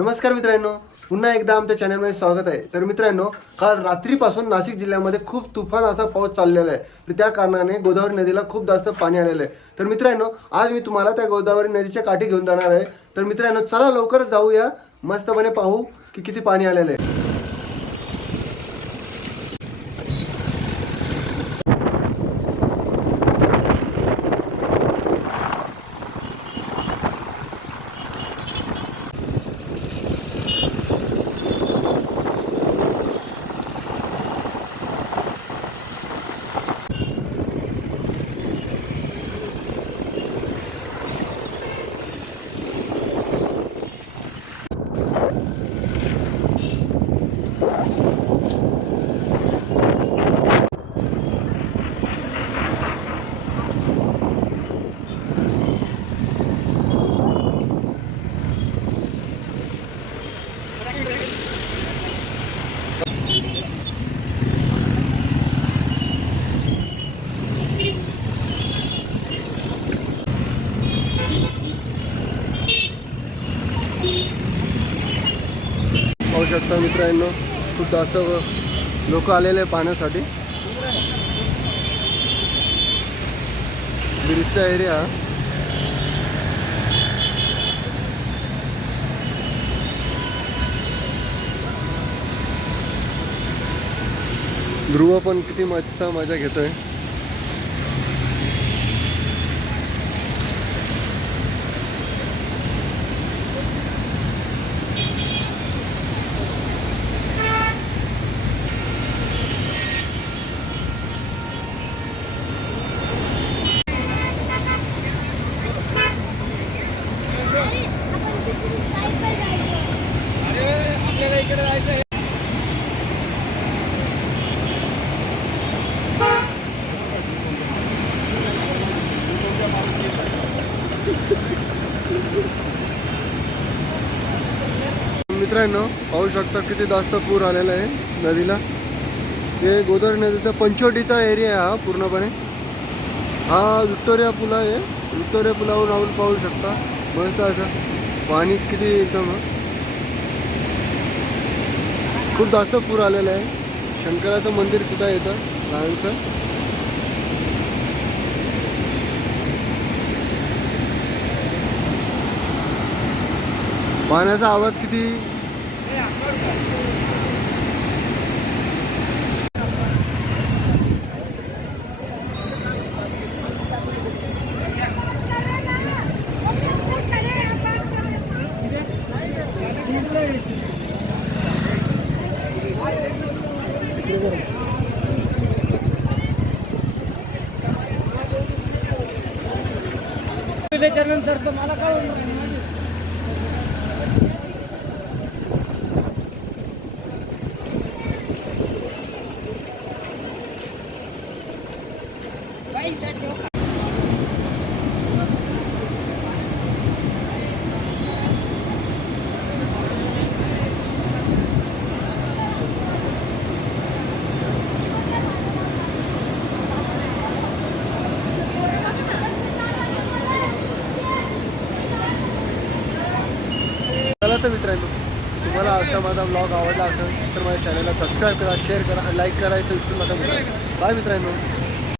नमस्कार मित्रांनो, पुन्हा एकदा आमच्या चॅनलमध्ये स्वागत आहे। तर मित्रांनो, काल रात्रीपासून नाशिक जिल्ह्यामध्ये खूप तुफान असा पाऊस चाललेला आहे। तर त्या कारणाने गोदावरी नदीला खूप जास्त पाणी आलेलं आहे। तर मित्रांनो, आज मी तुम्हाला त्या गोदावरी नदीच्या काठी घेऊन जाणार आहे। तर मित्रांनो, चला लवकर जाऊया, मस्तपणे पाहू की किती पाणी आलेलं आहे। पाहू शकता मित्रांनो, खूप जास्त लोक आलेले पाहण्यासाठी। ब्रिजचा एरिया ध्रुव पण किती मस्त मजा घेतोय। मित्रांनो, पाहू शकता किती जास्त पूर आलेला आहे नदीला। हे गोदावरी नदीचा पंचवटीचा एरिया आहे हा पूर्णपणे। हा विक्टोरिया पूल आहे। विक्टोरिया पुलावरून आपण पाहू शकता मस्त असं पाणी किती एकदम खूप जास्त पूर आलेला आहे। शंकराचं मंदिर सुद्धा येतं लहानसं। पाण्याचा आवाज किती त्याच्यानंतर तुम्हाला काय तर मित्रांनो, तुम्हाला आजचा माझा ब्लॉग आवडला असेल तर माझ्या चॅनलला सबस्क्राईब करा, शेअर करा, लाईक करायचं विसरू नका मित्रांनो। बाय मित्रांनो।